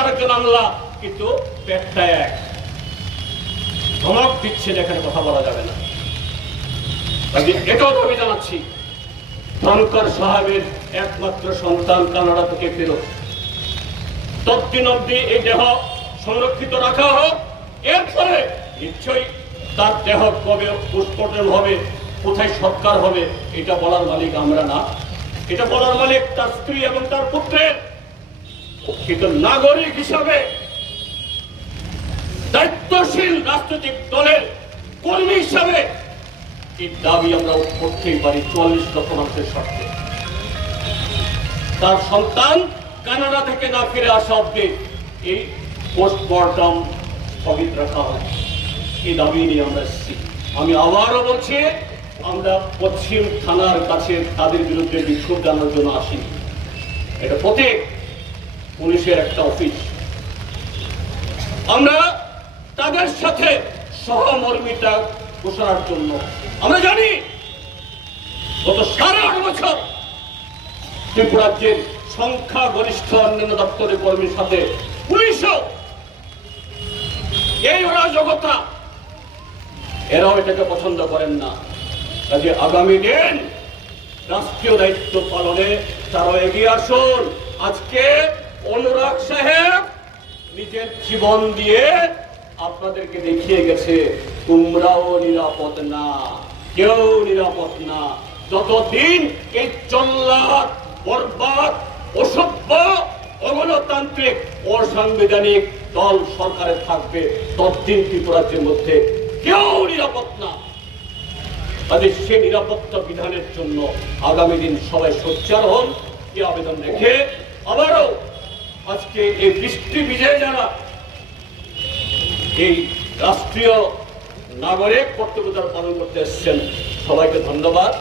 আরেকজন আমলা কিন্তু পেটটা এক, ধমক দিচ্ছে যেখানে কথা বলা যাবে না। এটাও দাবি জানাচ্ছি, ধনকর সাহেবের একমাত্র সন্তান কানাডা থেকে ফেরত, ততদিন অব্দি এই দেহ সংরক্ষিত রাখা হোক। এরপরে নিশ্চয়ই তার দেহ কবে পোস্টমর্টম হবে, কোথায় সৎকার হবে, এটা বলার মালিক আমরা না, এটা বলার মালিক তার স্ত্রী এবং তার পুত্রের। কিন্তু নাগরিক হিসাবে, দায়িত্বশীল রাজনৈতিক দলের কর্মী হিসাবে এই দাবি আমরা করতেই পারি 44 লক্ষ মানুষের স্বার্থে। তার সন্তান কানাডা থেকে না ফিরে আসা অব্দি এই পোস্টমর্টম স্থগিত রাখা হয়, এই দাবি নিয়ে আমরা এসেছি। আমি আবারও বলছি, আমরা পশ্চিম থানার কাছে তাদের বিরুদ্ধে বিক্ষোভ জানানোর জন্য আসিনি। এটা প্রত্যেক পুলিশের একটা অফিস, আমরা তাদের সাথে সহমর্মিতা ঘোষণার জন্য। আমরা জানি গত 8.5 বছর ত্রিপুরাজ্যের সংখ্যাগরিষ্ঠ অন্যান্য দপ্তরের কর্মীর সাথে পুলিশও এই অরাজকতা, এরাও এটাকে পছন্দ করেন না। কাজে আগামী দিন রাষ্ট্রীয় দায়িত্ব পালনে তারা এগিয়ে আসুন। আজকে অনুরাগ সাহেব নিজের জীবন দিয়ে আপনাদেরকে দেখিয়ে গেছে তোমরাও নিরাপদ না, কেউ নিরাপদ না। যতদিন এই জল্লাদ, বরবাদ, অসভ্য, অগণতান্ত্রিক, অসাংবিধানিক দল সরকারে থাকবে, ততদিন ত্রিপুরাজ্যের মধ্যে কেউ নিরাপদ না। তাদের সে নিরাপত্তা বিধানের জন্য আগামী দিন সবাই সোচ্চার হন, এই আবেদন রেখে আবারও আজকে এই বৃষ্টি বিজয় যারা এই রাষ্ট্রীয় নাগরিক কর্তব্য পালন করতে এসেছেন, সবাইকে ধন্যবাদ।